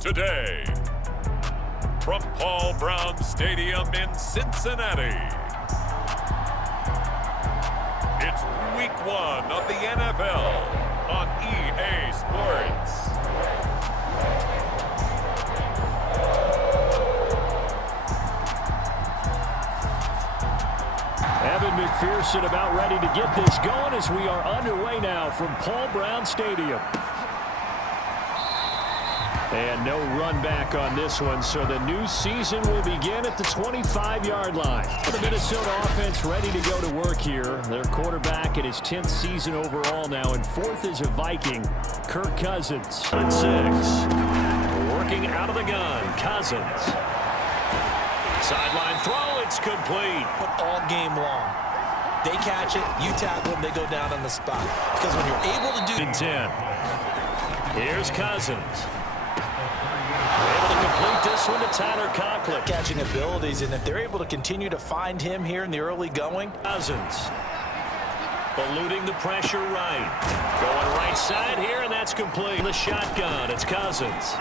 Today, from Paul Brown Stadium in Cincinnati, it's Week 1 of the NFL on EA Sports. Evan McPherson about ready to get this going as we are underway now from Paul Brown Stadium. And no run back on this one, so the new season will begin at the 25-yard line. The Minnesota offense ready to go to work here. Their quarterback in his 10th season overall now, and fourth is a Viking, Kirk Cousins. On 6, working out of the gun, Cousins. Sideline throw, it's complete. But all game long, they catch it, you tackle them, they go down on the spot. Because when you're able to do... 10. Here's Cousins. Able to complete this one to Tyler Conklin. Catching abilities, and if they're able to continue to find him here in the early going. Cousins eluding the pressure right. Going right side here, and that's complete. The shotgun, it's Cousins.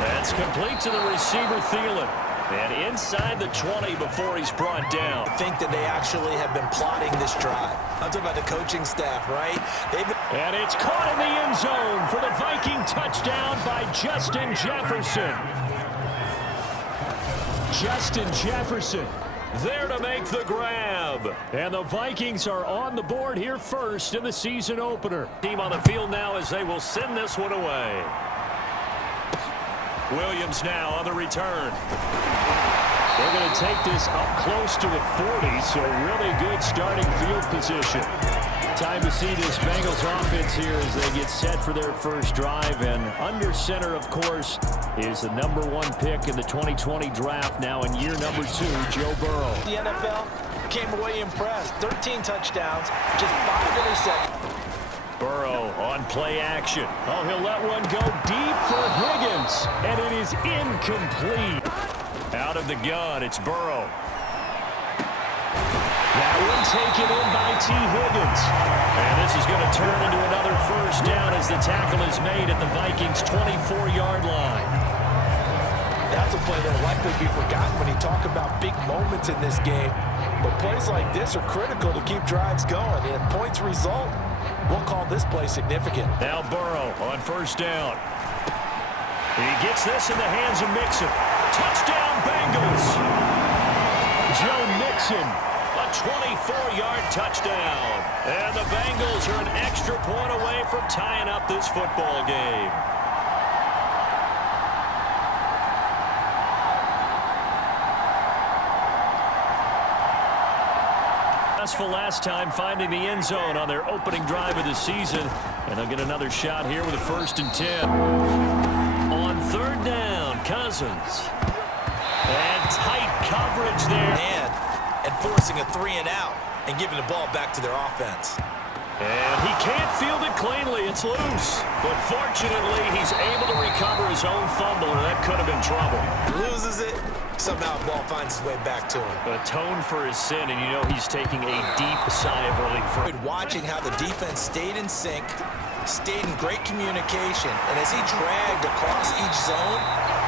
That's complete to the receiver, Thielen. And inside the 20 before he's brought down. I think that they actually have been plotting this drive. I'm talking about the coaching staff, right? And it's caught in the end zone for the Viking touchdown by Justin Jefferson. Justin Jefferson there to make the grab. And the Vikings are on the board here first in the season opener. Team on the field now as they will send this one away. Williams now on the return. They're going to take this up close to the 40, so really good starting field position. Time to see this Bengals offense here as they get set for their first drive. And under center, of course, is the #1 pick in the 2020 draft, now in year number 2, Joe Burrow. The NFL came away impressed. 13 touchdowns, just 5 interceptions. Burrow on play action. Oh, he'll let one go deep for Higgins, and it is incomplete. Out of the gun, it's Burrow. That one taken in by T. Higgins. And this is going to turn into another first down as the tackle is made at the Vikings' 24-yard line. That's a play that will likely be forgotten when you talk about big moments in this game. But plays like this are critical to keep drives going. And if points result, we'll call this play significant. Now Burrow on first down. He gets this in the hands of Mixon. Touchdown, Bengals. Joe Mixon, a 24-yard touchdown. And the Bengals are an extra point away from tying up this football game. Successful last time finding the end zone on their opening drive of the season. And they'll get another shot here with a 1st and 10. On third down, Cousins. And tight coverage there. And forcing a 3-and-out and giving the ball back to their offense. And he can't field it cleanly. It's loose. But fortunately, he's able to recover his own fumble, or that could have been trouble. Loses it. Somehow the ball finds its way back to him. Atone for his sin, and you know he's taking a deep sigh of relief. Watching how the defense stayed in sync, stayed in great communication, and as he dragged across each zone,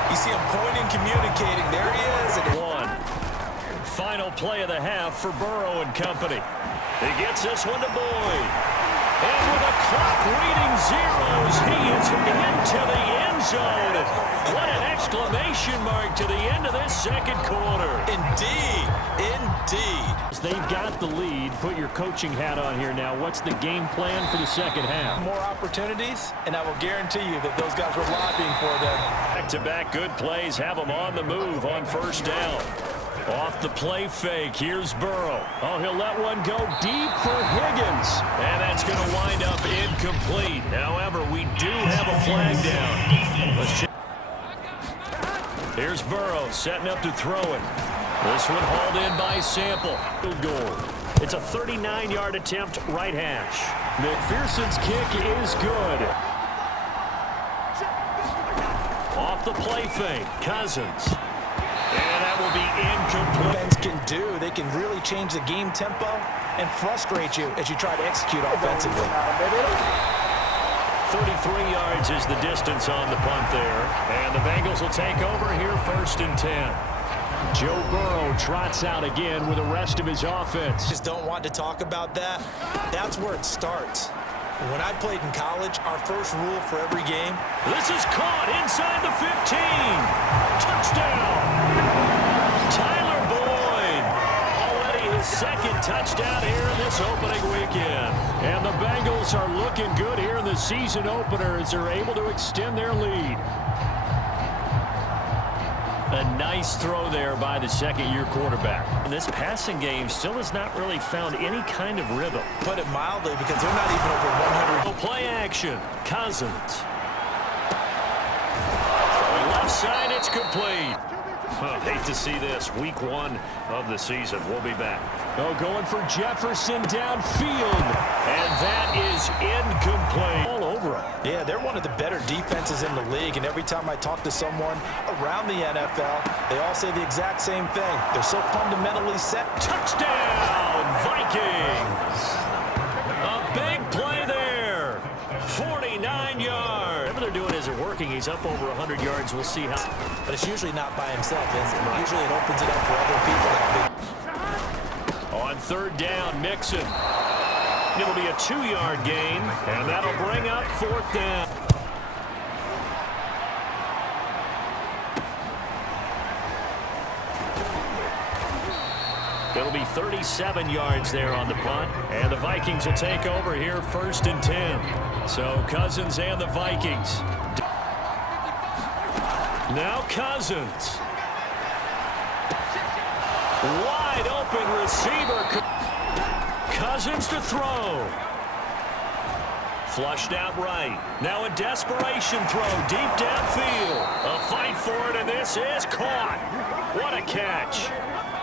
you see him pointing, communicating. There he is. And final play of the half for Burrow and company. He gets this one to Boyd. And with a clock reading zeros, he is into the end zone. What an exclamation mark to the end of this second quarter. Indeed. Indeed. They've got the lead. Put your coaching hat on here now. What's the game plan for the second half? More opportunities, and I will guarantee you that those guys were lobbying for them. Back-to-back good plays have them on the move on first down. Off the play fake, here's Burrow. Oh, he'll let one go deep for Higgins. And that's going to wind up incomplete. However, we do have a flag down. Let's check. Here's Burrow setting up to throw it. This one hauled in by Sample. Field goal. It's a 39-yard attempt, right hash. McPherson's kick is good. Off the play fake, Cousins. And that will be incomplete. Defense can do. They can really change the game tempo and frustrate you as you try to execute offensively. 33 yards is the distance on the punt there. And the Bengals will take over here 1st and 10. Joe Burrow trots out again with the rest of his offense. Just don't want to talk about that. That's where it starts. When I played in college, our first rule for every game. This is caught inside the 15. Touchdown. Tyler Boyd. Already his 2nd touchdown here in this opening weekend. And the Bengals are looking good here in the season opener as they're able to extend their lead. A nice throw there by the 2nd-year quarterback. And this passing game still has not really found any kind of rhythm. Put it mildly, because they're not even over 100. Play action. Cousins. Left side, it's complete. Hate to see this. Week 1 of the season. We'll be back. Going for Jefferson downfield. And that is incomplete. All over him. Yeah, they're one of the better defenses in the league, and every time I talk to someone around the NFL, they all say the exact same thing. They're so fundamentally set. Touchdown, Vikings! A big play there. 49 yards. Whatever they're doing isn't working. He's up over 100 yards. We'll see how. But it's usually not by himself, is it? Usually it opens it up for other people. On 3rd down, Mixon. It'll be a 2-yard gain, and that'll bring up 4th down. It'll be 37 yards there on the punt, and the Vikings will take over here 1st and 10. So Cousins and the Vikings. Now Cousins. Wide open receiver. Cousins to throw. Flushed out right. Now a desperation throw deep downfield. A fight for it, and this is caught. What a catch.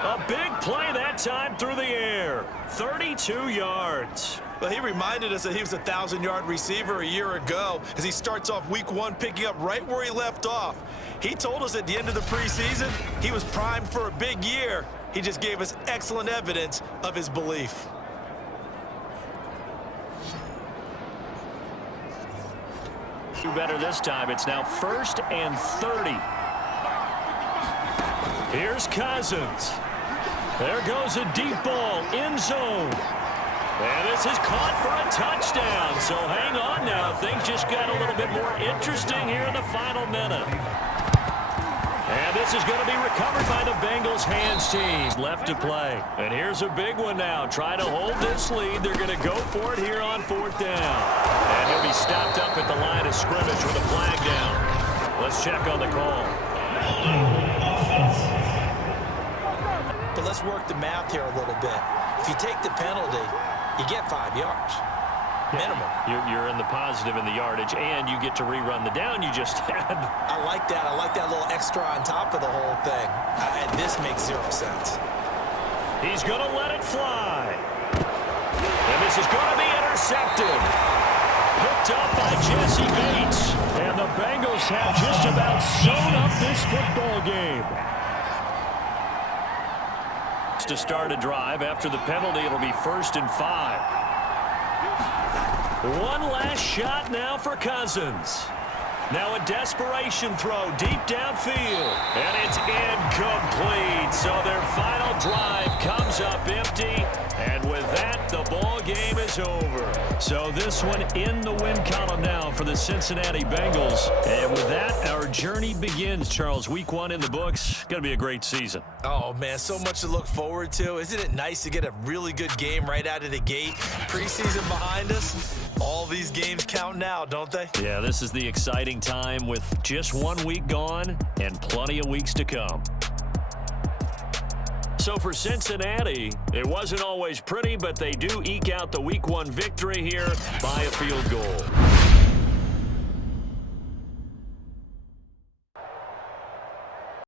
A big play that time through the air. 32 yards. Well, he reminded us that he was a 1,000-yard receiver a year ago as he starts off week 1 picking up right where he left off. He told us at the end of the preseason he was primed for a big year. He just gave us excellent evidence of his belief. Do better this time. It's now 1st and 30. Here's Cousins. There goes a deep ball, end zone. And this is caught for a touchdown. So hang on now. Things just got a little bit more interesting here in the final minute. And this is going to be recovered by the Bengals hands team. Left to play. And here's a big one now. Try to hold this lead. They're going to go for it here on 4th down. And he'll be stopped up at the line of scrimmage with a flag down. Let's check on the call. But let's work the math here a little bit. If you take the penalty, you get 5 yards. Minimum. You're in the positive in the yardage, and you get to rerun the down you just had. I like that. I like that little extra on top of the whole thing. And this makes 0 sense. He's going to let it fly. And this is going to be intercepted. Picked up by Jesse Bates. And the Bengals have just about sewn up this football game. To start a drive after the penalty, it'll be 1st and 5. One last shot now for Cousins. Now a desperation throw deep downfield. And it's incomplete. So their final drive comes up empty. And with that, the ball game is over. So this one in the win column now for the Cincinnati Bengals. And with that, our journey begins, Charles. Week 1 in the books. Going to be a great season. Oh, man, so much to look forward to. Isn't it nice to get a really good game right out of the gate? Preseason behind us. All these games count now, don't they? Yeah, this is the exciting time with just 1 week gone and plenty of weeks to come. So for Cincinnati, it wasn't always pretty, but they do eke out the Week 1 victory here by a field goal.